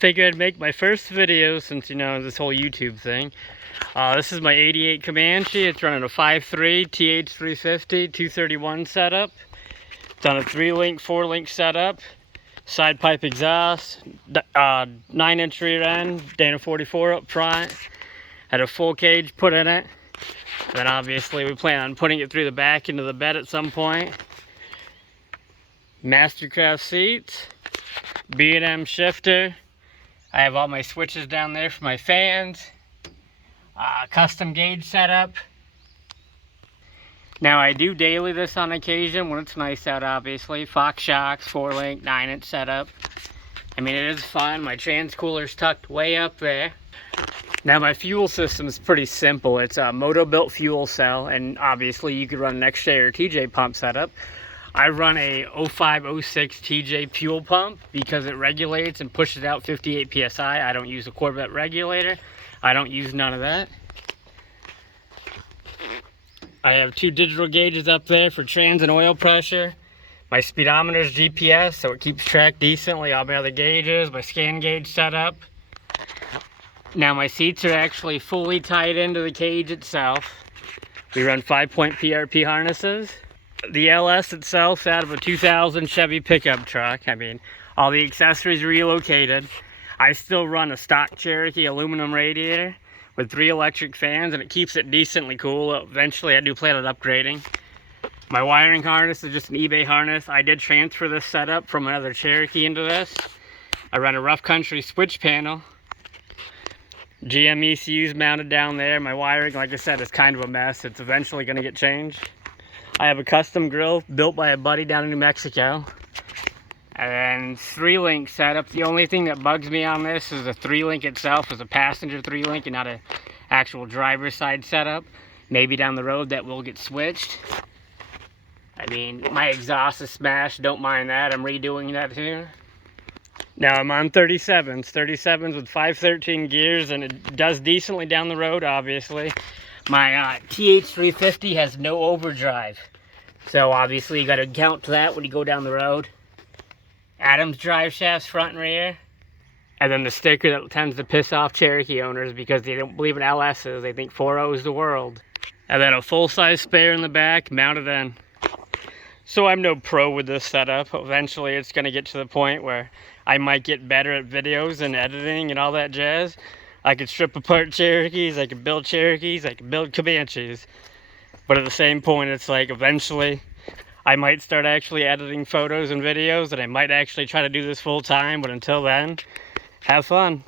Figured I'd make my first video since, you know, this whole YouTube thing. This is my 88 Comanche. It's running a 5.3 TH350 231 setup. It's on a 3-link, 4-link setup. Side pipe exhaust, 9-inch rear end, Dana 44 up front. Had a full cage put in it. Then obviously we plan on putting it through the back into the bed at some point. Mastercraft seats, B&M shifter. I have all my switches down there for my fans. Custom gauge setup. Now I do daily this on occasion when it's nice out, obviously. Fox shocks, 4-link, 9-inch setup. I mean, it is fun. My trans cooler's tucked way up there. Now my fuel system is pretty simple. It's a Motobilt Fuel Cell, and obviously you could run an XJ or TJ pump setup. I run a 0506 TJ fuel pump because it regulates and pushes out 58 psi. I don't use a Corvette regulator. I don't use none of that. I have 2 digital gauges up there for trans and oil pressure. My speedometer is GPS, so it keeps track decently. All my other gauges, my scan gauge setup. Now my seats are actually fully tied into the cage itself. We run 5-point PRP harnesses. The LS itself is out of a 2000 Chevy pickup truck. I mean, all the accessories relocated. I still run a stock Cherokee aluminum radiator with 3 electric fans, and it keeps it decently cool. Eventually I do plan on upgrading. My wiring harness is just an eBay harness. I did transfer this setup from another Cherokee into this. I run a rough country switch panel. GM ECU's mounted down there. My wiring, like I said, is kind of a mess. It's eventually going to get changed. I have a custom grill built by a buddy down in New Mexico. And then 3-link setup. The only thing that bugs me on this is the 3-link itself is a passenger 3-link and not an actual driver's side setup. Maybe down the road that will get switched. I mean, my exhaust is smashed. Don't mind that. I'm redoing that too. Now I'm on 37s with 513 gears, and it does decently down the road, obviously. My TH350 has no overdrive, so obviously you got to account to that when you go down the road. Adams drive shafts front and rear, and then the sticker that tends to piss off Cherokee owners because they don't believe in LSs. They think 4.0 is the world. And then a full-size spare in the back mounted in. So I'm no pro with this setup. Eventually it's going to get to the point where I might get better at videos and editing and all that jazz. I could strip apart Cherokees, I could build Cherokees, I could build Comanches. But at the same point, it's like eventually I might start actually editing photos and videos, and I might actually try to do this full time. But until then, have fun.